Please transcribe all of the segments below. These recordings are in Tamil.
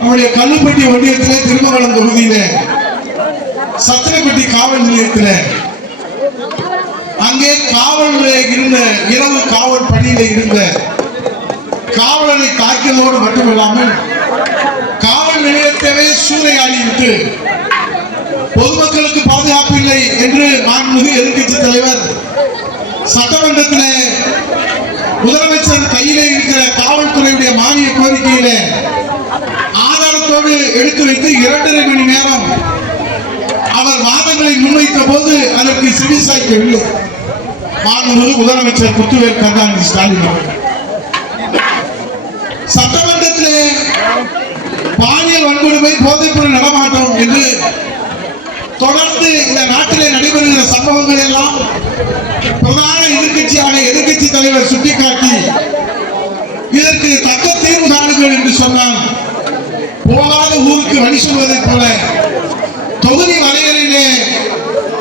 நம்முடைய கல்லுப்பட்டி ஒன்றியத்திலே திருமங்கலம் தொகுதியில சத்திரப்பட்டி காவல் நிலையத்தில். அங்கே காவல் இருந்த இரவு காவல் பணியில இருந்த காவலரை தாக்கியதோடு மட்டுமில்லாமல் காவல் நிலையத்தவே சூறையாடி விட்டு பொதுமக்களுக்கு பாதுகாப்பு இல்லை என்று மாண்புமிகு எதிர்கட்சி தலைவர் சட்டமன்றத்தில் முதலமைச்சர் கையிலே இருக்கிற காவல்துறையுடைய மானிய கோரிக்கையிலே எடுத்து வைத்து இரண்டரை மணி நேரம் அவர் வாதங்களை முன்வைத்த போது அதற்கு செவிசாய்க்கவில்லை மாண்புமிகு முதலமைச்சர் புத்துவேல் கருணாநிதி ஸ்டாலின் அவர்கள். சட்டமன்றத்திலே பாலியல் வன்கொடுமை போதைப்பொருள் நடமாட்டம் என்று தொடர்ந்து இந்த நாட்டிலே நடைபெறுகிற சம்பவங்கள் எல்லாம் பிரதான எதிர்கட்சியான எதிர்க்கட்சி தலைவர் சுட்டிக்காட்டி இதற்கு தக்க தீர்வு காணுங்கள் என்று சொன்னான் போகாத ஊருக்கு வழி சொல்வதைப் போல தொகுதி வரையறையிலே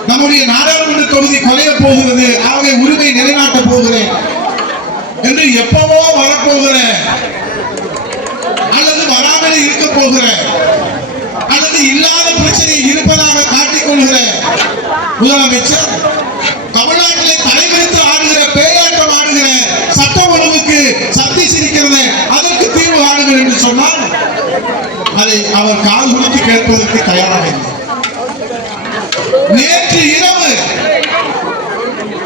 நம்முடைய நாடாளுமன்ற தொகுதி குறைய போகிறது ஆகவே உரிமை நிலைநாட்டப் போகிறேன் என்று எப்பவோ வரப்போகிற அல்லது வராமல் இருக்க போகிற அல்லது இல்லாத பிரச்சனை இருப்பதாக காட்டிக் கொள்கிற முதலமைச்சர் தமிழ்நாட்டிலே தலைமறித்து ஆடுகிற பேயாட்டம் ஆடுகிற சட்ட ஒழுங்குக்கு சக்தி சிரிக்கிறது அதற்கு தீர்வு காணுங்கள் என்று சொன்னால் அதை அவர் கால் கொடுத்து கேட்பதற்கு தயாராக இல்லை. நேற்று இரவு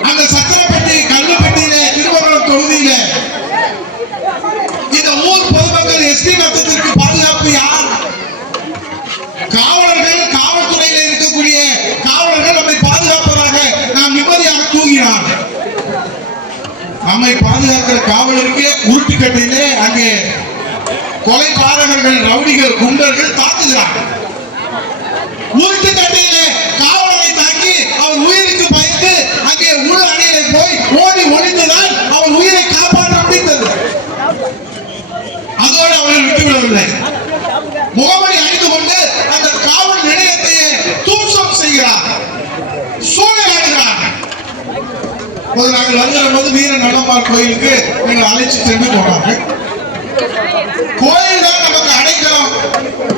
அந்த சக்கரப்பட்டி கல்லுப்பட்டியில திருவள்ளூர் தொகுதியில இந்த ஊர் பொதுமக்கள் எஸ்பி மட்டத்திற்கு பாதுகாப்பு யார்? காவலர்கள் காவல்துறையில இருக்கக்கூடிய காவலர்கள் நம்மை பாதுகாப்பதாக நாம் நிம்மதியாக தூங்கினார். நம்மை பாதுகாக்கிற காவலருக்கே உருட்டுக்கட்டையிலே அங்கே கொலைக்காரர்கள் ரவுடிகள் குண்டர்கள் தாக்குகிறார்கள் உருட்டுக்கட்டையிலே காவலரை தாக்கி அவர் உயிருக்கு பயந்து அங்கே உள் அணியிலே போய் ஓடி ஒளிந்துதான் அவர் உயிரை காப்பாற்ற முடிந்தது. அதோடு அவர்கள் விட்டுவிடவில்லை முகமணி அணிந்து கொண்டு அந்த காவல் நிலையத்தையே தூசம் செய்கிறார். சூறையாடுகிறார் ஒரு நாங்கள் வருகிற போது வீர நடமார் கோயிலுக்கு நீங்கள் அழைச்சிட்டு போனார்கள். கோயில் தான் நமக்கு அடைக்கலம்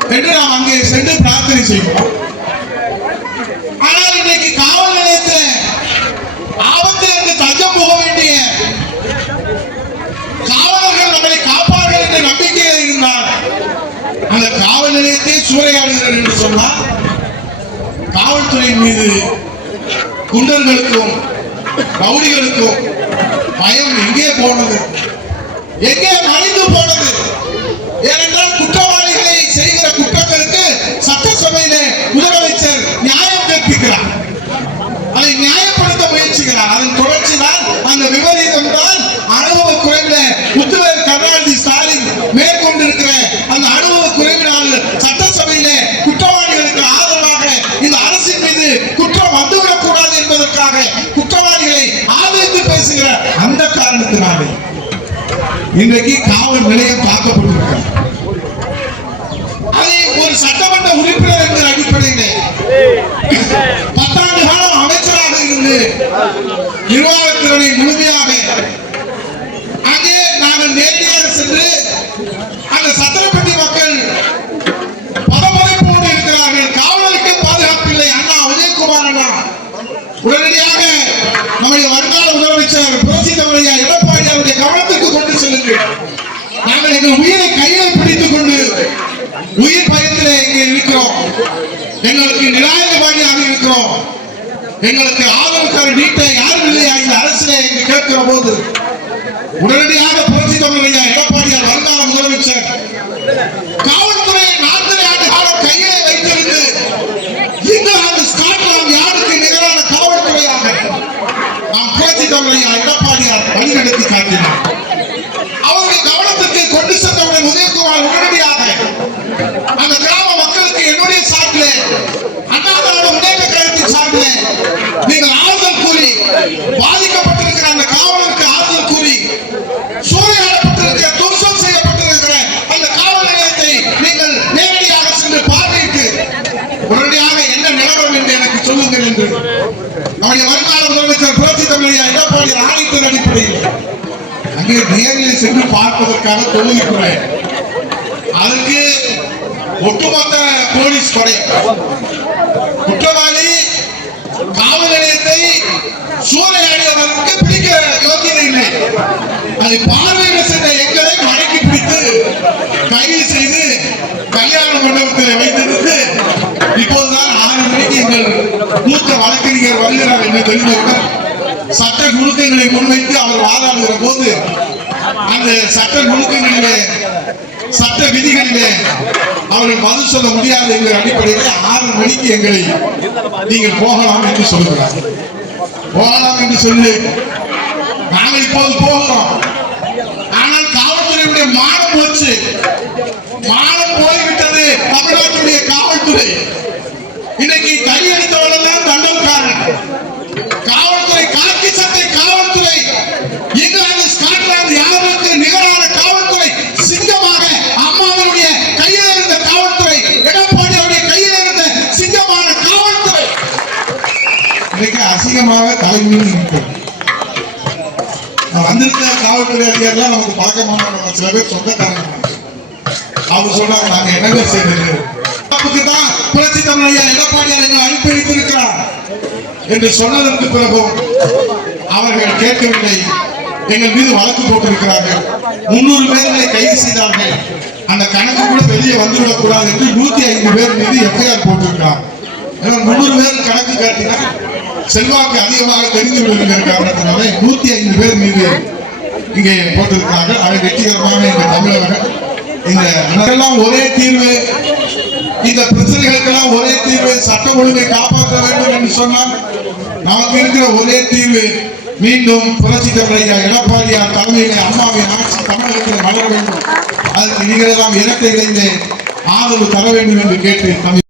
என்று நாம் அங்கே சென்று பிரார்த்தனை செய்வோம். ஆனால் இன்னைக்கு காவல் நிலையத்தில் ஆபத்திலிருந்து தஞ்சம் போக வேண்டிய காவலர்கள் நம்மை காப்பார்கள் என்ற நம்பிக்கையில் இருந்தால் அந்த காவல் நிலையத்தை சூறையாடுகிறார் என்று சொன்னால் காவல்துறையின் மீது குண்டர்களுக்கும் ரவுடிகளுக்கும் பயம் எங்கே போனது? எங்கே மறைந்து போனது? ஏனென்றால் குற்றவாளிகளை செய்கிற குற்றங்களுக்கு சட்டசபையிலே முதலமைச்சர் நியாயம் கற்பிக்கிறார். அதை நியாயப்படுத்த முயற்சிக்கிறார். அதன் தொடர்ச்சி தான் அந்த விபரீதம் தான் அனுபவ குறைந்த முத்துவர் கருணாநிதி ஸ்டாலின் மேற்கொண்டிருக்கிற அந்த அனுபவ குறைவினால் சட்டசபையிலே குற்றவாளிகளுக்கு ஆதரவாக இந்த அரசின் மீது குற்றம் வந்துவிடக்கூடாது என்பதற்காக குற்றவாளிகளை ஆதரித்து பேசுகிற அந்த காரணத்தினாலே இன்றைக்கு காவல் நிலையம் தாக்கப்பட்டிருக்கிறது சட்டமன்ற உறுப்பினர் என்கிற அடிப்படையிலே பத்தாண்டு காலம் அமைச்சராக இருந்து நிர்வாகத்திறனை முழுமையாக அங்கே நாங்கள் நேரடியாக சென்று அந்த சத்திரப்பட்டி மக்கள் பதப்பதைப்போடு இருக்கிறார்கள். காவலருக்கு பாதுகாப்பு இல்லை. அண்ணா விஜயகுமார் அண்ணா உடனடியாக நம்முடைய வருங்கால முதலமைச்சர் புரட்சி தமிழையா எடப்பாடி அவருடைய கவனத்துக்கு கொண்டு செல்லுங்கள். நாங்கள் எங்கள் உயிரை கையில் பிடித்துக் கொண்டு உயிர் எங்களுக்கு இங்கே இருக்கிறோம் எங்களுக்கு நிராயுதபாணியாக இருக்கிறோம் எங்களுக்கு ஆதரவுக்கார நீட்டை யாரும் இல்லையா இந்த அரசிலே என்று கேட்கிற போது உடனடியாக புரட்சி தமிழையா எடப்பாடியார் வருங்கால முதலமைச்சர். காவல் நம்முடைய வருங்கால முதலமைச்சர் புரட்சி தமிழையா எடப்பாடி ஆணையத்தின் அடிப்படையில் அங்கே நேரில் சென்று பார்ப்பதற்காக தொழுகிறேன் அதற்கு ஒட்டுமொத்த போலீஸ் படை. குற்றவாளி காவல் நிலையத்தை சூறையாடியவருக்கு பிடிக்க யோகியதை இல்லை. அதை பார்த்து சென்ற எங்களை மடக்கி பிடித்து கைது செய்து கல்யாண மண்டபத்தில் வைத்திருந்து இப்போதுதான் ஆறு மணிக்கு எங்கள் மூத்த வழக்கறிஞர் வருகிறார் சட்ட நுணுக்கங்களை முன்வைத்து அவர் வாதாடுகிற போது அந்த சட்ட நுணுக்கங்களிலே சட்ட விதிகளிலே அவர்கள் பதில் சொல்ல முடியாது என்கிற அடிப்படையில் ஆறு மணிக்கு எங்களை நீங்கள் போகலாம் என்று சொல்லுகிறார். போகலாம் என்று சொல்லி நாங்கள் இப்போது போகிறோம் ஆனால் காவல்துறையுடைய மானம் போச்சு மானம் போய்விட்டது தமிழ்நாட்டுடைய காவல்துறை இன்னைக்கு கையெழுத்தவரெல்லாம் தண்டல்காரன் காவல்துறை காக்கி சட்டை காவல்துறை இங்கிலாந்து ஸ்காட்லாந்து யாருக்கு நிகரான காவல்துறை சிங்கமாக அம்மாவுடைய கையில் இருந்த காவல்துறை எடப்பாடியுடைய கையில் இருந்த சிங்கமான காவல்துறை இன்னைக்கு அசிங்கமாக தலைமையில் இருக்கிறது வந்திருந்த காவல்துறை அதிகாரிகள் நமக்கு பழக்கமான சில பேர் சொந்தக்காரங்க. அவங்க சொன்னாங்க நாங்க என்னங்க செய்வது நமக்கு தான் புரட்சி தமிழையா எடப்பாடியார் எங்களை அனுப்பி வைத்திருக்கிறார் என்று சொன்னதற்கு பிறகும் அவர்கள் கேட்கவில்லை. எங்கள் மீது வழக்கு போட்டிருக்கிறார்கள். முன்னூறு பேர்களை கைது செய்தார்கள். அந்த கணக்கு கூட வெளியே வந்துவிடக் கூடாது என்று நூத்தி ஐந்து பேர் மீது எஃப்ஐஆர் போட்டிருக்கிறார். ஏன்னா முன்னூறு பேர் கணக்கு காட்டினா செல்வாக்கு அதிகமாக தெரிந்து விடுகிற காரணத்தினால நூத்தி ஐந்து பேர் மீது இங்கே போட்டிருக்கிறார்கள். அதை வெற்றிகரமாக இந்த தமிழர்கள். இந்த இதெல்லாம் ஒரே தீர்வு இந்த பிரச்சனைகளுக்கெல்லாம் ஒரே தீர்வு சட்ட ஒழுங்கை காப்பாற்ற வேண்டும் என்று சொன்னால் நமக்கு இருக்கிற ஒரே தீர்வு மீண்டும் புரட்சி தலைவர் எடப்பாடியார் தலைமையிலே அம்மாவின் ஆட்சி தமிழகத்தில் வளர வேண்டும். அதற்கு நீங்கள் எல்லாம் இறக்க இணைந்து ஆதரவு தர வேண்டும் என்று கேட்டு தமிழ்